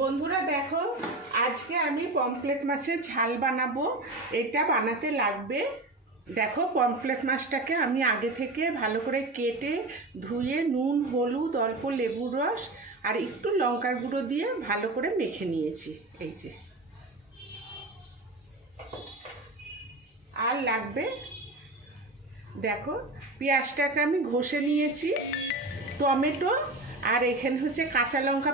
বন্ধুরা দেখো, আজকে আমি পমফ্রেট মাছের ঝাল বানাবো। এটা বানাতে লাগবে, দেখো পমফ্রেট মাছটাকে আমি আগে থেকে ভালো করে কেটে ধুয়ে নুন হলুদ অল্প লেবুর রস আর একটু লঙ্কার গুঁড়ো দিয়ে ভালো করে মেখে নিয়েছি। এই যে, আর লাগবে দেখো পেঁয়াজটাকে আমি ঘষে নিয়েছি, টমেটো আর এখানে হচ্ছে কাঁচা লঙ্কা,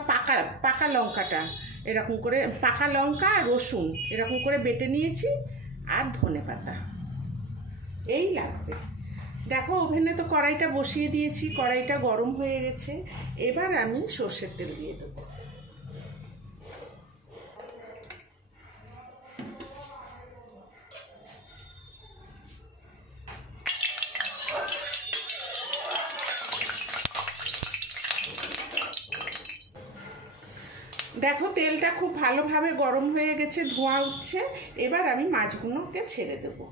পাকা লঙ্কাটা এরকম করে, পাকা লঙ্কা আর রসুন এরকম করে বেটে নিয়েছি, আর ধনেপাতা এই লাগবে। দেখো ওভেনে তো কড়াইটা বসিয়ে দিয়েছি, কড়াইটা গরম হয়ে গেছে। এবার আমি সর্ষের তেল দিয়ে দেবো। দেখো তেলটা খুব ভালোভাবে গরম হয়ে গেছে, ধোঁয়া উঠছে। এবার আমি মাছগুলোকে ছেড়ে দেবো।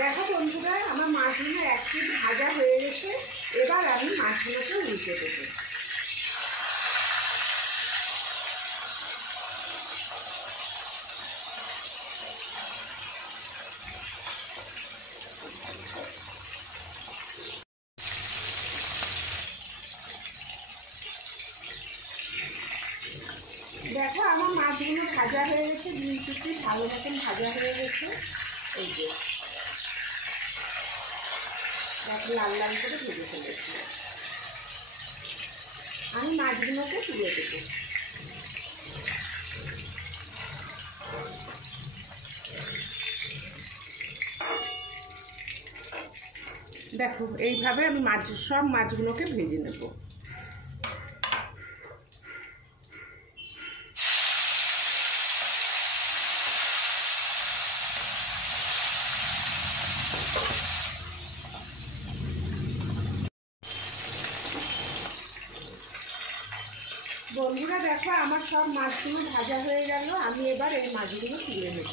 দেখো বন্ধুরা, আমার মাছগুলো এক পিঠ ভাজা হয়ে গেছে। এবার আমি মাছগুলোকে উল্টে দেবো। দেখো আমার মাছগুলো ভাজা হয়ে গেছে, দুই পিঠে ভালো মতন ভাজা হয়ে গেছে। এই যে লাল লাল করে ভেজে ফেলেছি। আমি মাছগুলোকে তুলে দেবো। দেখো এইভাবে আমি সব মাছগুলোকে ভেজে নেব। বন্ধুরা দেখো আমার সব মাছগুলো ভাজা হয়ে গেল। আমি এবার এই মাছগুলো তুলে নেব।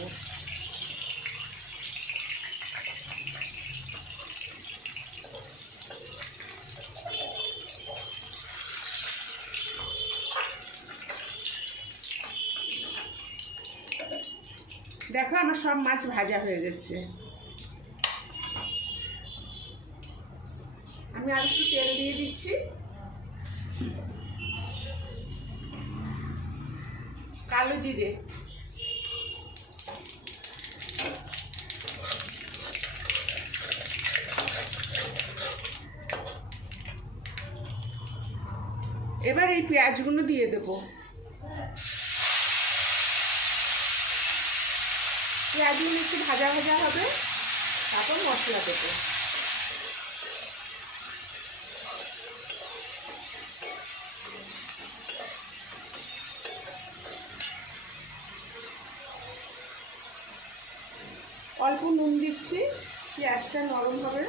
দেখো আমার সব মাছ ভাজা হয়ে গেছে। আমি আর একটু তেল দিয়ে দিচ্ছি। কালো জিরে, এবার এই পেঁয়াজগুলো দিয়ে দেবো। পেঁয়াজগুলো একটু ভাজা ভাজা হবে, তারপর মশলা দেবো। অল্প নুন দিচ্ছি, পেঁয়াজটা নরম হবে।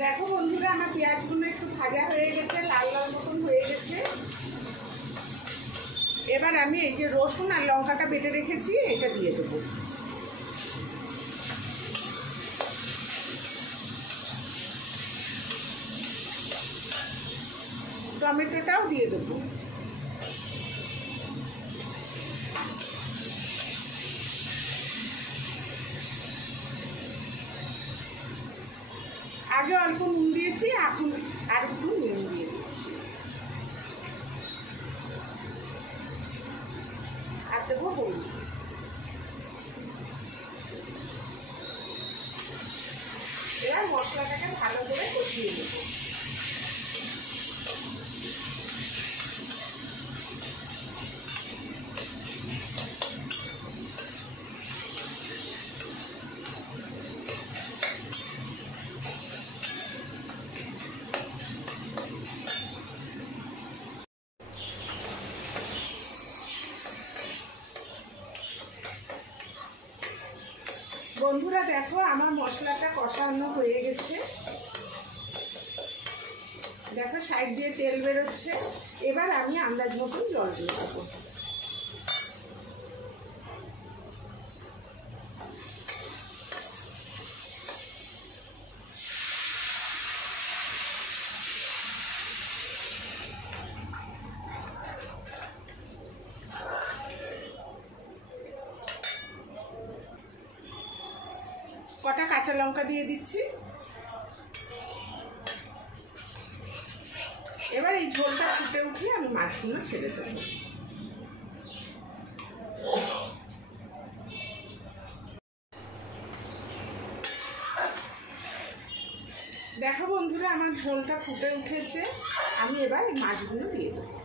দেখো বন্ধুরা আমার পেঁয়াজগুলো একটু ভাজা হয়ে গেছে, লাল লাল মতন হয়ে গেছে। এবার আমি এই যে রসুন আর লঙ্কাটা বেটে রেখেছি এটা দিয়ে দেবো। টমেটোটাও দিয়ে দেবো। আগে অল্প নুন দিয়েছি, এখন আর একটু নুন দিয়ে দিচ্ছি। আর দেবো হলুদ। এবার মশলাটাকে ভালো করে কষিয়ে নেবো। বন্ধুরা দেখো আমার মশলাটা কষানো হয়ে গেছে, দেখো সাইড দিয়ে তেল বেরোচ্ছে। এবার আমি আন্দাজ মতন জল দিয়ে দেবো। কটা কাঁচা লঙ্কা দিয়ে দিচ্ছি। এবার এই ঝোলটা ফুটে উঠিয়ে আমি মাছগুলো ছেড়ে দেবো। দেখো বন্ধুরা আমার ঝোলটা ফুটে উঠেছে, আমি এবার এই মাছগুলো দিয়ে দেবো।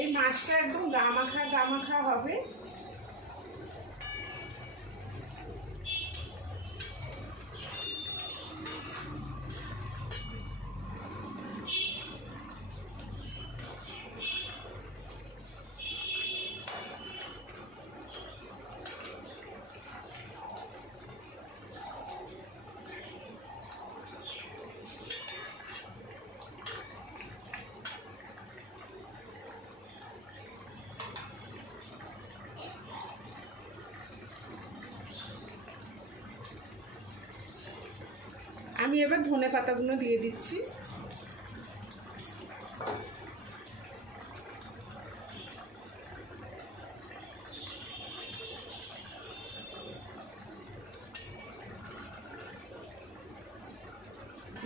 এই মাছটা একদম গামাখা হবে। আমি এবার ধনে পাতাগুলো দিয়ে দিচ্ছি।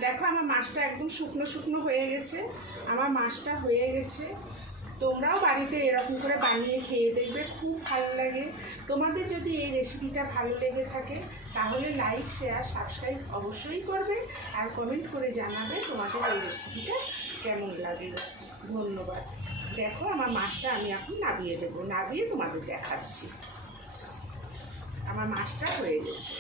দেখো আমার মাছটা একদম শুকনো হয়ে গেছে। আমার মাছটা হয়ে গেছে। তোমরাও বাড়িতে এরকম করে বানিয়ে খেয়ে দেখবে, খুব ভালো লাগে। তোমাদের যদি এই রেসিপিটা ভালো লেগে থাকে তাহলে লাইক, শেয়ার, সাবস্ক্রাইব অবশ্যই করবে আর কমেন্ট করে জানাবে তোমাদের এই রেসিপিটা কেমন লাগলো। ধন্যবাদ। দেখো আমার মাছটা আমি এখন নামিয়ে দেবো, নামিয়ে তোমাদের দেখাচ্ছি। আমার মাছটা হয়ে গেছে।